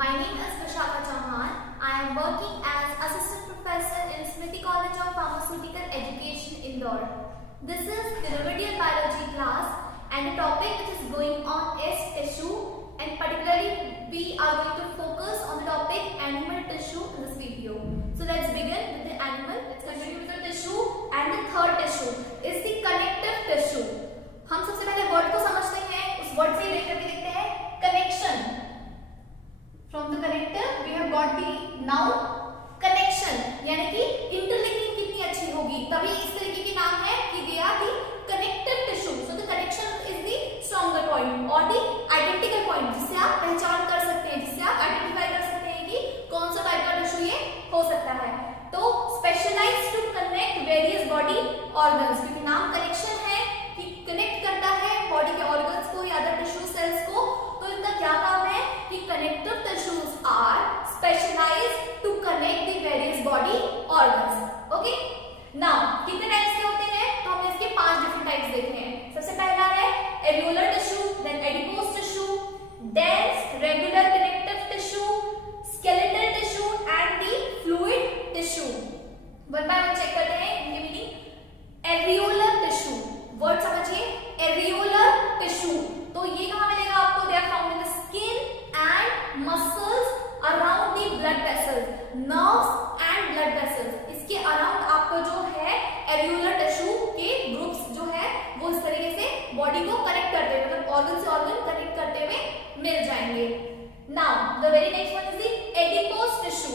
My name is Vishakha Chauhan. I am working as Assistant Professor in Smriti College of Pharmaceutical Education, Indore. This is the remedial biology class and the topic which is going on is tissue, and particularly we are going to focus on the topic animal tissue in this video. So let's begin with the animal. Let's continue with the tissue, and the third tissue is the connective tissue. हम सबसे पहले word को समझते हैं, उस word से लेकर के देखते हैं connection. From the connective we have got the noun connection, यानी कि इंटरलिंकिंग कितनी अच्छी होगी, तभी इस तरीके के नाम है कि they are the connective tissue. So the connection is the stronger point or the identical point, जिससे आप पहचान कर सकते हैं, जिससे आप आइडेंटिफाई कर सकते हैं कि कौन सा टाइप का टिश्यू ये हो सकता है. तो specialized to connect various body organs, क्योंकि नाम कनेक्शन है कि कनेक्ट करता है बॉडी के ऑर्गन्स को या अदर टिश्यू सेल्स को. तो इनका क्या काम है कि connective tissues are specialised to connect the various body organs. Okay, now कितने टाइप्स के होते हैं, तो हमने इसके 5 डिफरेंट टाइप्स देखे हैं. सबसे पहला है areolar tissue, then adipose tissue, dense regular connective tissue, skeletal tissue and the fluid tissue. One by one check करते हैं इनकी मीनिंग. एरियोलर टिश्यू, वर्ड समझिए, एरियोलर टिश्यू, तो ये कहां मिलेगा आपको? They are found in the skin and muscles around the blood vessels, nerves and blood vessels. इसके अराउंड आपको जो है एरियोलर टिश्यू के ग्रुप्स जो है वो इस तरीके से बॉडी को कनेक्ट करते हुए, मतलब ऑर्गन से ऑर्गन कनेक्ट करते हुए मिल जाएंगे. Now the very next one is the adipose tissue.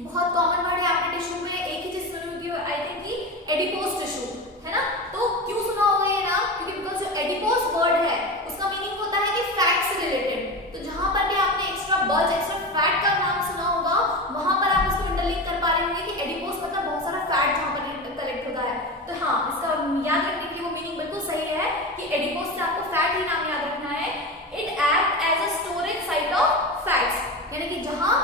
बहुत कॉमन वर्ड है, आपने टिश्यू में एक ही चीज सुनी होगी, आई थिंक कि एडिपोज टिश्यू है ना. तो क्यों सुना होगा ये नाम? क्योंकि बिकॉज जो एडिपोज वर्ड है उसका मीनिंग होता है कि फैट से रिलेटेड. तो जहां पर भी आपने एक्स्ट्रा बल्ज, एक्स्ट्रा फैट का नाम सुना होगा, वहां पर आप उसको इंटरलिंक कर पा रहे होंगे कि एडिपोज मतलब बहुत सारा फैट जहां पर कलेक्ट होता है. तो हाँ, इसका याद रखने के लिए वो मीनिंग बिल्कुल सही है कि एडिपोज से आपको फैट ही नाम याद रखना है. It act as a storage site of fats, यानी कि जहां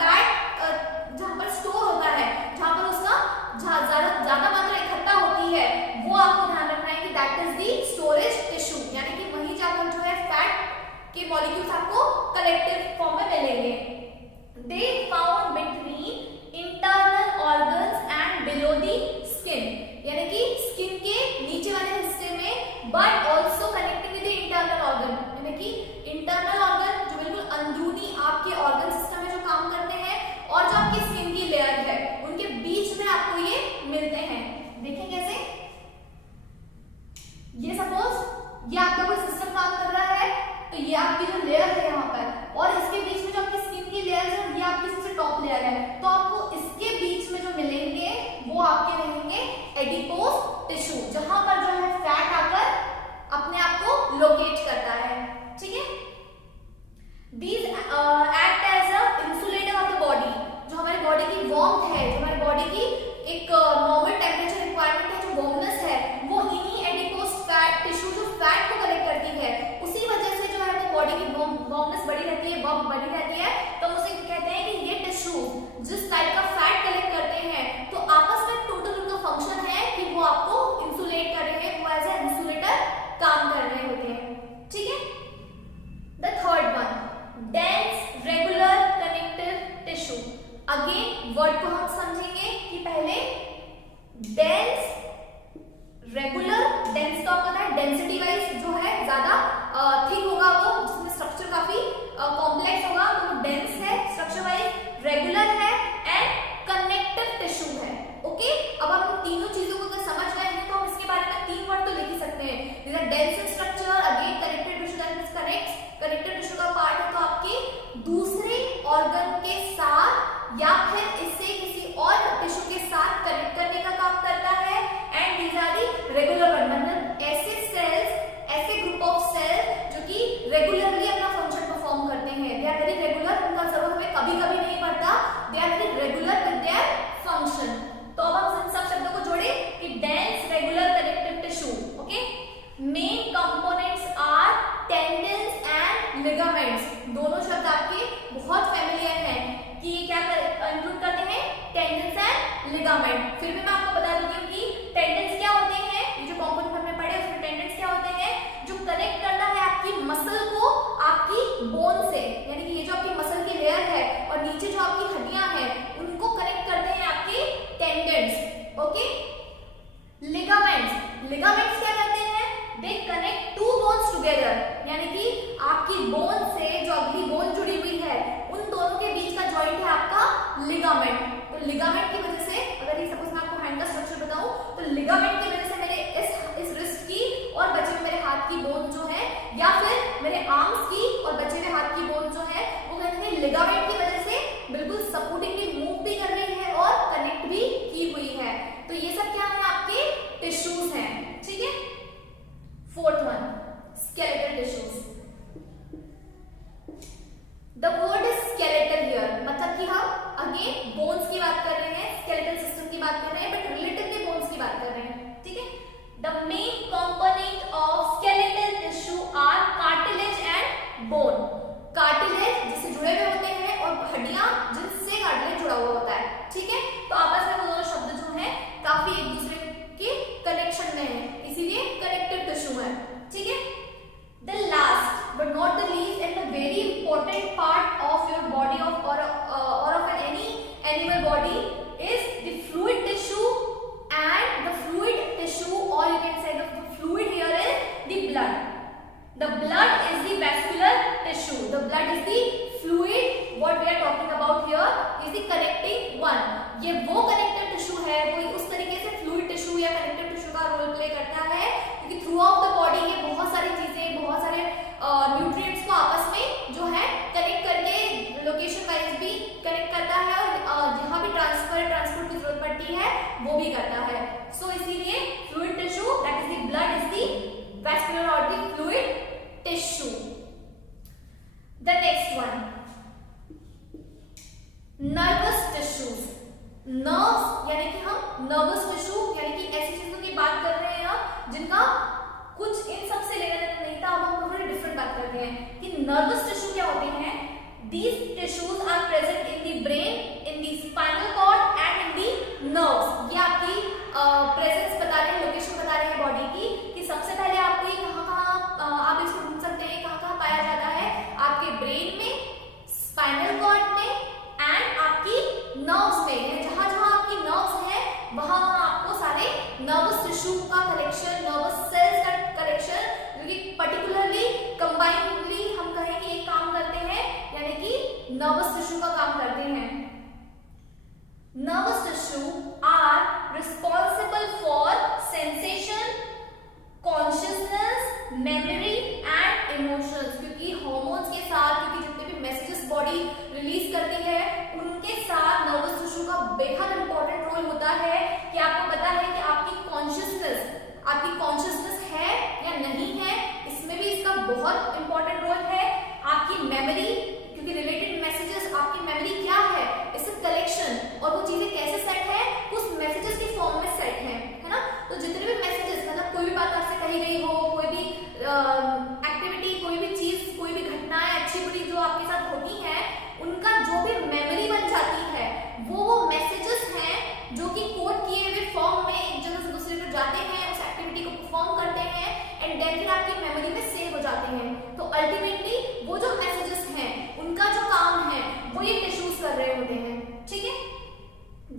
फैट जहां पर स्टोर होता है, जहां पर उसका ज्यादा मात्रा इकट्ठा होती है, वो आपको ध्यान रखना है कि that is the storage tissue, यानी कि वहीं जाकर जो है फैट के मॉलिक्यूल्स आपको कलेक्टिव फॉर्म में मिलेंगे. They found between internal organs and below the skin, यानी कि स्किन के नीचे वाले हिस्से में, but also connecting with the internal organ, यानी कि इंटरनल ऑर्गन जो बिल्कुल अंदरूनी आपके ऑर्गन सिस्टम में जो काम करते हैं और जो आपकी स्किन की लेयर है, उनके बीच में आपको ये मिलते हैं. देखें कैसे, ये सपोज ये आपका कोई सिस्टम काम कर रहा है, तो ये आपकी जो लेयर है यहाँ पर, और इसके बीच में जो आपकी स्किन की लेयर है, ये आपकी सबसे टॉप लेयर है, तो आपको इसके बीच में जो मिलेंगे वो आपके रहेंगे एडिपोज टिश्यू, जहां पर जो है फैट आकर अपने आप को लोकेट करता है. ठीक है. These act as a insulator of the body. जो हमारी बॉडी की वार्मथ है, जो हमारी बॉडी की एक नॉर्मल टेम्परेचर रिक्वायरमेंट है, जो वार्मनेस है, वो इन्हीं एडिपोज फैट टिश्यू जो फैट को कलेक्ट करती है, उसी वजह से जो है वो बॉडी की वार्मनेस बढ़ी रहती है, वार्मथ बढ़ी रहती है. तो उसे कहते हैं कि ये टिश्यू जिस टाइप का फैट कलेक्ट करते हैं, तो आपस में टोटल उनका फंक्शन है कि वो आपको इंसुलेट कर रहे हैं, वो एज ए इंसुलेटर काम कर रहे होते हैं. ठीक है. The third one, dense regular connective tissue. Again word को हम समझेंगे कि पहले डेंस रेगुलर, डेंस तो आपको पता है डेंसिटी वाइज जो है ज्यादा थिक होगा, वो जिसमें स्ट्रक्चर काफी कॉम्प्लेक्स होगा, तो वो डेंस है स्ट्रक्चर वाइज, रेगुलर है एंड कनेक्टिव टिश्यू है. ओके, अब हम तीनों चीजों को अगर समझ गए हैं तो हम इसके बारे में 3 वर्ड तो लिख ही सकते हैं. जैसे dense in structure, again connective tissue, that means connective tissue का पार्ट है, तो आपके दूसरे ऑर्गन के साथ या फिर इससे किसी और टिश्यू के साथ कनेक्ट करने का काम करता है. And these are the regular one, मतलब ऐसे सेल्स लिगामेंट्स क्या करते हैं, they connect to bones together, यानी कि आपकी बोन से जो अगली बोन जुड़ी हुई है उन दोनों के बीच का जॉइंट है आपका लिगामेंट। तो लिगामेंट की वजह से, अगर ये सपोज मैं आपको हैंड का स्ट्रक्चर बताऊं, तो लिगामेंट की वजह से मेरे इस रिस्ट की और बचे हुए मेरे हाथ की बोन जो है, या फिर मेरे आर्म्स की और बचे हुए हाथ की बोन जो है, वो कहते हैं लिगामेंट की वजह से बिल्कुल सपोर्टिंगली मूव भी कर रही है और कनेक्ट भी की हुई है। तो ये सब क्या है, आपके टिश्यूज हैं, ठीक है। Fourth one, skeletal tissues. The word is skeletal here, मतलब कि हम अगेन बोन्स की बात कर रहे हैं, स्केलेटल सिस्टम की बात कर रहे हैं, बट रिलेटिवली बोन्स की बात कर रहे हैं, ठीक है। The main component of skeletal tissue are cartilage and bone. Cartilage जिससे जुड़े हुए होते हैं और हड्डियां जिनसे कार्टिलेज जुड़ा हुआ होता है, ठीक है। तो आपस में वो दोनों शब्द जो हैं काफी एक दूसरे के कनेक्शन में है, इसीलिए कनेक्टिव टिश्यू है, ठीक है। The last but not the least and the very important part of your body or of any animal body is the fluid tissue, and the fluid tissue, or you can say the fluid here is the blood. The blood is the vascular tissue. The blood is the fluid. What we are talking about here is the connecting one. ये वो connective tissue है, वो उस तरीके से fluid tissue या connective tissue का role play करता है, क्योंकि throughout the body ये बहुत सारी चीजें, बहुत सारे न्यूट्रिएंट्स को आपस में जो है कनेक्ट करके लोकेशन वाइज भी कनेक्ट करता है, और जहां भी ट्रांसपोर्ट की जरूरत पड़ती है वो भी करता है। सो इसीलिए fluid tissue, that is the blood, is the vascular और the fluid tissue. The next one, nervous tissues. Nerves यानी कि हम नर्वस टिश्यू यानी कि ऐसी चीजों की बात कर रहे हैं हम जिनका कुछ इन सब से लेना देना नहीं था, अब हम थोड़ी डिफरेंट बात करते हैं कि नर्वस टिश्यू क्या होते हैं। These tissues are present in the brain, in the spinal cord and in the nerves. ये आपकी प्रेजेंस बता रहे हैं, लोकेशन बता रहे हैं बॉडी की, कि सबसे पहले आपको ये कहाँ आप इसको ढूंढ सकते हैं, कहाँ पाया जाता है, आपके ब्रेन में, स्पाइनल कॉर्ड में एंड आपकी नर्व्स में। जहां जहां आपकी नर्व्स है वहां आपको सारे नर्वस टिश्यू का कलेक्शन, नर्वस सेल्स का कलेक्शन, जो कि पर्टिकुलरली कंबाइनली हम कहें कि एक काम करते हैं, यानी कि नर्वस टिश्यू का काम करते हैं। Nervous tissue are responsible for sensation, consciousness, memory and emotions. क्योंकि हॉर्मोन्स के साथ, क्योंकि जितने भी मैसेजेस बॉडी रिलीज करती है उनके साथ नर्वस टिश्यू का बेहद इंपॉर्टेंट रोल होता है। कि आपको पता है कि आपकी कॉन्शियसनेस है या नहीं है, इसमें भी इसका बहुत इंपॉर्टेंट रोल है। आपकी मेमोरी, क्योंकि रिलेटेड मैसेजेस, आपकी मेमोरी क्या है, इससे कलेक्शन और वो चीजें कैसे सेट है, उस मैसेजेस के फॉर्म में सेट है ना। तो जितने भी मैसेजेस, मतलब कोई भी बात आपसे कही गई हो, कोई भी एक्टिविटी, कोई भी चीज, कोई भी घटनाएं अच्छी बुरी जो आपके साथ होती है, उनका जो भी मेमोरी बन जाती है वो मैसेजेस हैं जो कि कोड किए हुए फॉर्म में एक जगह से दूसरे पर जाते हैं, उस एक्टिविटी को परफॉर्म करते हैं एंड देन फिर आपकी मेमोरी में सेव हो जाते हैं। तो अल्टीमेटली वो जो मैसेजेस हैं उनका जो काम है वो ये टिश्यूज कर रहे होते हैं, ठीक है।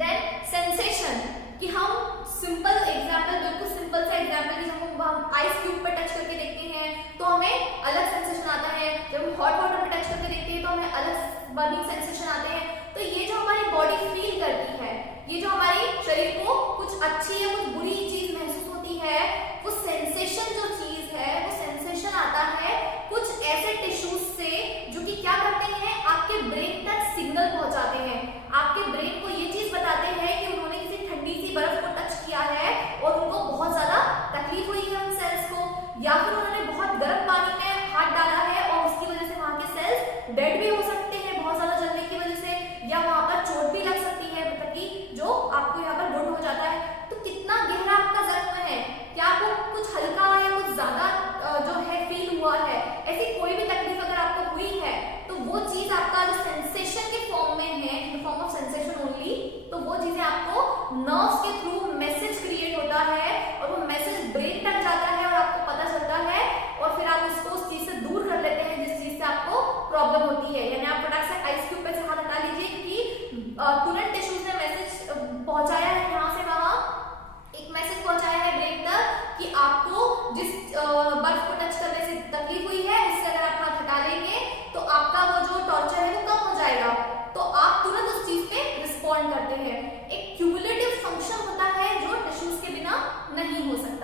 देन सेंसेशन, कि हम सिंपल एग्जांपल, बिल्कुल सिंपल सा एग्जांपल, जब हम आइस क्यूब पे टच करके देखते हैं तो हमें अलग सेंसेशन आता है, जब हम हॉट वाटर पे टच करके देखते हैं तो हमें अलग बर्निंग सेंसेशन आते हैं। तो ये जो हमारी बॉडी फील करती है, ये जो हमारे शरीर को कुछ अच्छी या कुछ बुरी चीज महसूस होती है, वो सेंसेशन जो चीज है, वो सेंसेशन आता है कुछ ऐसे टिश्यूज से जो कि क्या करते हैं, आपके ब्रेन तक सिग्नल पहुंचाते हैं। आपके ब्रेन को ये चीज बताते हैं कि उन्होंने किसी ठंडी सी बर्फ को टच किया है और उनको बहुत ज्यादा तकलीफ हुई है उन सेल्स को, या फिर उन्होंने बहुत गर्म पानी में हाथ डाला है और उसकी वजह से वहां के सेल्स डेड भी हो सकते हैं बहुत ज्यादा जलने की वजह से, या वहां पर चोट भी लग सकती है, मतलब कि जो आपको यहाँ पर वुंड हो जाता है। तो कितना गहरा आपका जख्म है, क्या आपको कुछ हल्का या कुछ ज्यादा जो है फील हुआ है, ऐसी कोई भी तकलीफ अगर आपको हुई है तो वो चीज आपका जो सेंसेशन के फॉर्म में है, in form of sensation only, तो वो चीजें आपको नर्व्स के थ्रू मैसेज क्रिएट होता है और वो मैसेज ब्रेन तक जाता है और आपको पता चलता है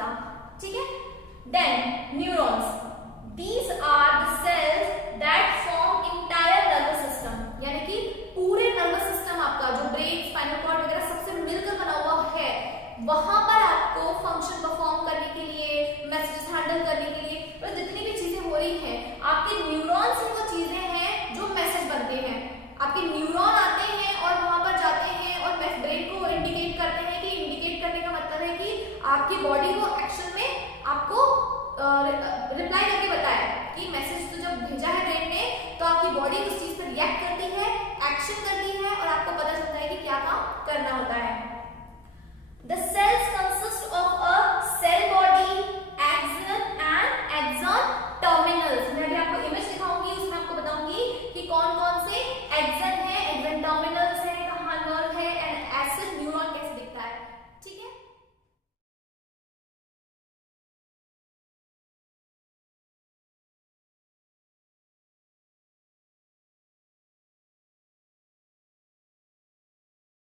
सिस्टम, ठीक है। Then neurons, these are the cells that form entire nervous system, यानी कि पूरे नर्वस सिस्टम आपका जो ब्रेन, स्पाइनल कॉर्ड वगैरह सबसे मिलकर बना हुआ है, वहां पर आपको फंक्शन परफॉर्म करने के लिए, मैसेजेस हैंडल करने के लिए, तो जितनी भी चीजें हो रही हैं, आपके न्यूरॉन्स ही वो चीजें हैं जो मैसेज बनते हैं। आपके न्यूरॉन आते हैं और वहां पर जाते हैं और ब्रेन को इंडिकेट करते हैं, कि इंडिकेट करने का मतलब है कि आपकी बॉडी को एक्शन में आपको रिप्लाई करके बताया कि मैसेज तो जब भेजा है ब्रेन ने, तो आपकी बॉडी उस चीज पर रिएक्ट करती है, एक्शन करती है और आपको पता चलता है कि क्या काम करना होता है।